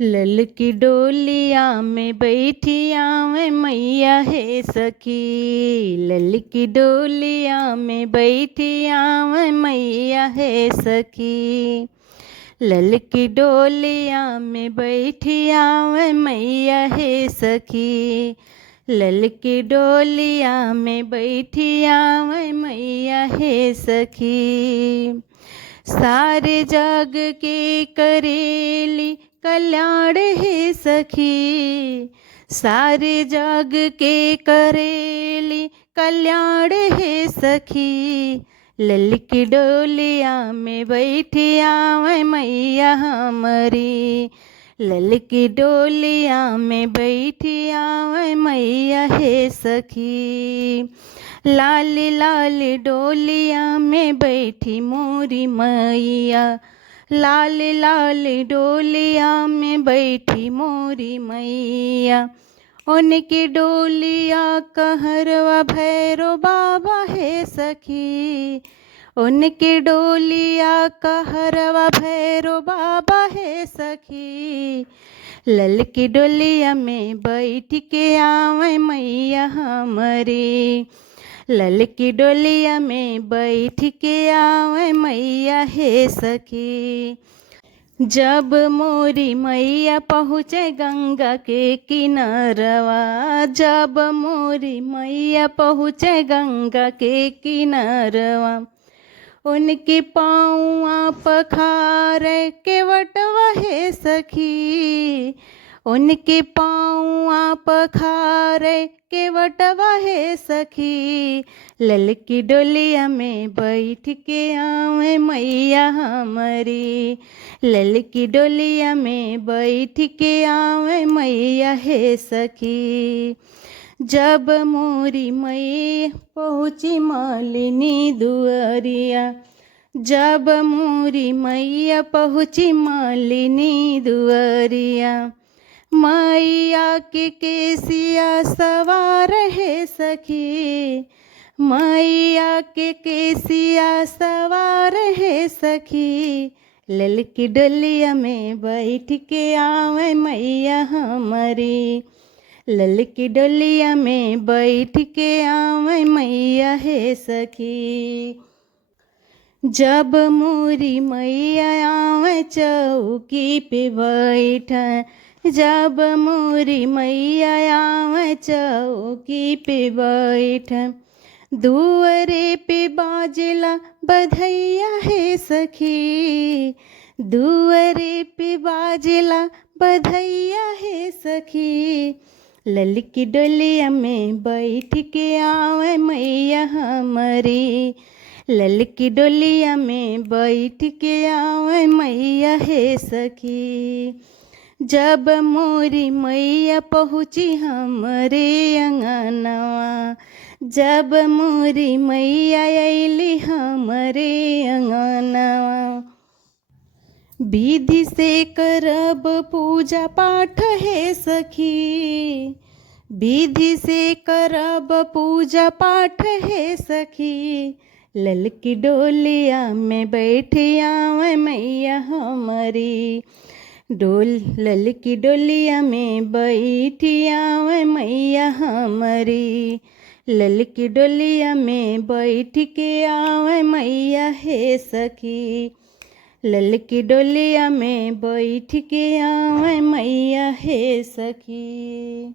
ललकी डोलिया में बैठी आवे मैया है सखी। ललकी डोलिया में बैठी आवे मैया है सखी। ललकी डोलिया में बैठी आवे मैया है सखी। ललकी डोलिया में बैठी आवे मैया है सखी। सारे जग के करेली कल्याण है सखी। सारे जग के करेली कल्याण है सखी। ललकी डोलिया में बैठी आवे मैया हमारी। ललकी डोलिया में बैठी आवे मैया है सखी। लाली लाली डोलिया में बैठी मोरी मैया। लाली लाली डोलिया में बैठी मोरी मैया। उनकी डोलिया कहरवा भैरो बाबा है सखी। उनकी डोलिया कहरवा भैरो बाबा है सखी। ललकी डोलिया में बैठ के आवे मैया हमारी। ललकी डोलिया में बैठ के आवे मैया है सखी। जब मोरी मैया पहुँचे गंगा के किनारवा। जब मोरी मैया पहुँचे गंगा के किनारवा। उनके पाँवा पखारे के वटवा है सखी। उनके पाँवा पखारे के वटवा है सखी। ललकी डोलिया में बैठ के आवे मैया हमारी। ललकी डोलिया में बैठ के आवे मैया है सखी। जब मोरी मैया पहुँची मालिनी दुआरिया। जब मोरी मैया पहुँची मालिनी दुआरिया। मैया के केसिया सवार है सखी। मैया के केसिया सवार है सखी। ललकी डोलिया में बैठ के आवे मैया हमारी। ललकी डोलिया में बैठ के आवे मैया है सखी। जब मोरी मैया आवे चौकी पे बैठ। जब मोरी मैया आवे चौकी पे बैठ। दुआरे पे बाजला बधैया है सखी। दुआरे पे बाजला बधैया है सखी। ललकी डोलिया में बैठ के आवे मैया हमारी। ललकी डोलिया में बैठ के आवे मैया है सखी। जब मोरी मैया पहुँची हमरे अंगनवा। जब मोरी मैया अइली हमरे अंगनवा। विधि से करब पूजा पाठ है सखी। विधि से करब पूजा पाठ है सखी। ललकी डोलिया में बैठी आवे मैया हमारी। ललकी डोलिया में बैठी आवे मैया हमारी। ललकी डोलिया में बैठ के आवे मैया है सखी। ललकी डोलिया में बैठ के आवे मैया है सखी।